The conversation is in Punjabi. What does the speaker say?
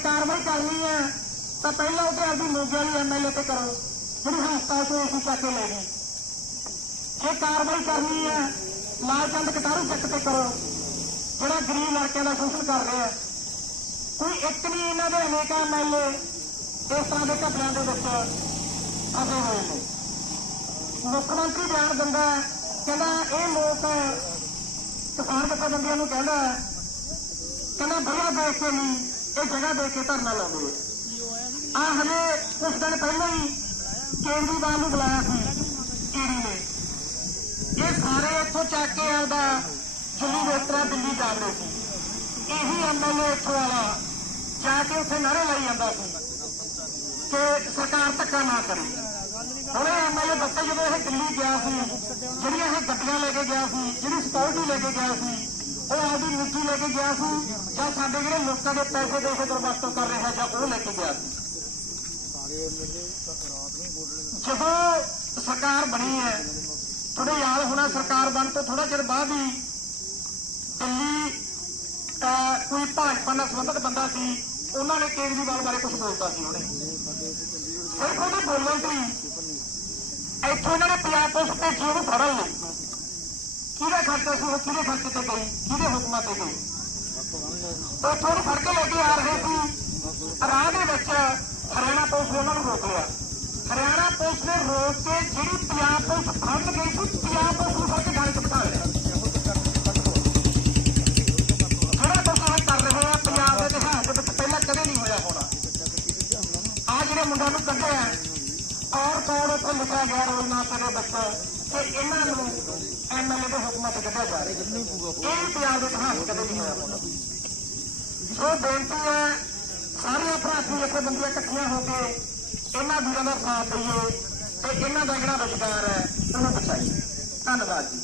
ਕਾਰਵਾਈ ਕਰਨੀ ਹੈ, ਤਾਂ ਪਹਿਲਾਂ ਉਹਦੇ ਆਪਦੀ ਮੋਗੇ ਵਾਲੀ ਐਮਐਲਏ ਤੇ ਕਰੋ, ਜਿਹੜੀ ਹਸਪਤਾਲ ਤੋਂ ਅਸੀਂ ਚੱਕ ਕੇ ਲੈ ਗਏ ਜੇ ਕਾਰਵਾਈ ਕਰਨੀ ਹੈ, ਲਾਲ ਚੰਦ ਕਟਾਰੂ ਚੱਕ ਤੇ ਕਰੋ, ਜਿਹੜਾ ਗਰੀਬ ਲੜਕਿਆਂ ਦਾ ਸ਼ੋਸ਼ਣ ਕਰ ਰਿਹਾ ਕੋਈ ਇੱਕ ਨਹੀਂ ਇਹਨਾਂ ਦੇ, ਅਨੇਕਾਂ ਐਮਐਲਏ ਇਸ ਤਰ੍ਹਾਂ ਦੇ ਘਟਨਾ ਦੇ ਵਿੱਚ ਫਸੇ ਹੋਏ ਨੇ। ਮੁੱਖ ਮੰਤਰੀ ਬਿਆਨ ਦਿੰਦਾ ਕਹਿੰਦਾ ਇਹ ਲੋਕ ਕਿਸਾਨ ਜਥੇਬੰਦੀਆਂ ਨੂੰ ਕਹਿੰਦਾ ਕਹਿੰਦਾ ਬੜਾ ਦੇਸ਼ ਲਈ ਇਹ ਜਗ੍ਹਾ ਦੇ ਕੇ ਧਰਨਾ ਲਾਉਂਦੇ ਆ ਹਲੇ ਕੁਝ ਦਿਨ ਪਹਿਲਾਂ ਹੀ ਕੇਜਰੀਵਾਲ ਨੂੰ ਬੁਲਾਇਆ ਸੀ ਕੀੜੀ ਨੇ। ਇਹ ਸਾਰੇ ਇੱਥੋਂ ਚੱਕ ਕੇ ਆਉਂਦਾ ਦਿੱਲੀ ਦੇ ਦਿੱਲੀ ਜਾ ਸੀ। ਇਹੀ ਐਮਐਲਏ ਇੱਥੋਂ ਵਾਲਾ ਜਾ ਕੇ ਉੱਥੇ ਨਾਰੇ ਲਾਈ ਜਾਂਦਾ ਸੀ ਕਿ ਸਰਕਾਰ ਧੱਕਾ ਨਾ ਕਰੇ। ਹੁਣ ਇਹ ਐਮਐਲਏ ਦੱਸੇ ਜਦੋਂ ਇਹ ਦਿੱਲੀ ਗਿਆ ਸੀ, ਜਿਹੜੀਆਂ ਇਹ ਗੱਡੀਆਂ ਲੈ ਕੇ ਗਿਆ ਸੀ, ਜਿਹੜੀ ਸਕਿਉਰਟੀ ਲੈ ਕੇ ਗਿਆ ਸੀ ਉਹ ਆਪਦੀ ਨਿੱਜੀ ਲੈ ਕੇ ਗਿਆ ਸੀ। ਜਾਂ ਸਾਡੇ ਜਿਹੜੇ ਲੋਕਾਂ ਦੇ ਪੈਸੇ ਦੇ ਕੇ ਦੁਰਵਰਤੋਂ ਕਰ ਰਿਹਾ ਜਾਂ ਉਹ ਲੈ ਕੇ ਗਿਆ ਸੀ। ਜਦੋਂ ਸਰਕਾਰ ਬਣੀ ਹੈ ਤੁਹਾਨੂੰ ਯਾਦ ਹੋਣਾ ਸਰਕਾਰ ਬਣ ਤੋਂ ਥੋੜਾ ਚਿਰ ਬਾਅਦ ਹੀ ਦਿੱਲੀ ਕੋਈ ਭਾਜਪਾ ਨਾਲ ਸੰਬੰਧਿਤ ਬੰਦਾ ਸੀ, ਉਹਨਾਂ ਨੇ ਕੇਜਰੀਵਾਲ ਬਾਰੇ ਕੁਝ ਬੋਲਤਾ ਸੀ ਉਹਨੇ। ਸਿਰਫ ਉਹਦੇ ਬੋਲਣ ਤੋਂ ਇੱਥੋਂ ਇਹਨਾਂ ਨੇ ਪੰਜਾਬ ਪੁਲਿਸ ਭੇਜੀ, ਉਹਨੂੰ ਫੜਨ ਲਈ। ਕਿਹਦਾ ਖਰਚਾ ਸੀ ਕਿਹਦੇ ਖਰਚੇ ਤੇ ਗਈ ਕਿਹਦੇ ਹੁਕਮਾਂ ਤੇ ਗਈ ਉੱਥੋਂ ਉਹਨੂੰ ਫੜ ਕੇ ਲੈ ਕੇ ਆ ਰਹੇ ਸੀ। ਰਾਹ ਦੇ ਵਿੱਚ ਹਰਿਆਣਾ ਪੁਲਿਸ ਨੇ ਉਹਨਾਂ ਨੂੰ ਰੋਕ ਲਿਆ। ਹਰਿਆਣਾ ਪੁਲਿਸ ਨੇ ਰੋਕ ਕੇ ਜਿਹੜੀ ਪੰਜਾਬ ਪੁਲਿਸ ਫੜਨ ਗਈ ਸੀ, ਪੰਜਾਬ ਪੁਲਿਸ ਨੂੰ ਫੜ ਕੇ ਗਾੜੀ 'ਚ ਬਿਠਾ ਲਿਆ। ਜਿਹੜਾ ਤੁਸੀਂ ਕਰ ਰਹੇ ਆ, ਪੰਜਾਬ ਦੇ ਇਤਿਹਾਸ ਦੇ ਵਿੱਚ ਪਹਿਲਾਂ ਕਦੇ ਨਹੀਂ ਹੋਇਆ ਹੋਣਾ। ਆ ਜਿਹੜੇ ਮੁੰਡਿਆਂ ਨੂੰ ਕੱਢਿਆ ਔਰ ਕੌਣ ਉੱਥੇ ਲਿਖਿਆ ਗਿਆ ਰੋਲ ਨਾ ਕਰੇ ਬੱਚਾ ਕਿ ਇਹਨਾਂ ਨੂੰ ਐਮਐਲਏ ਦੇ ਹੁਕਮਾਂ ਤੇ ਕੱਢਿਆ ਜਾ ਰਿਹਾ। ਇਹ ਪੰਜਾਬ ਦੇ ਇਤਿਹਾਸ ਕਦੇ ਨਹੀਂ ਹੋਇਆ ਹੋਣਾ। ਸੋ ਬੇਨਤੀ ਹੈ, ਸਾਰੀਆਂ ਭਰਾਤਰੀ ਜਥੇਬੰਦੀਆਂ ਇਕੱਠੀਆਂ ਹੋ ਕੇ ਇਹਨਾਂ ਵੀਰਾਂ ਦਾ ਸਾਥ ਦਈਏ ਤੇ ਇਹਨਾਂ ਦਾ ਜਿਹੜਾ ਰੁਜ਼ਗਾਰ ਹੈ, ਉਹਨੂੰ ਬਚਾਈਏ। ਧੰਨਵਾਦ ਜੀ।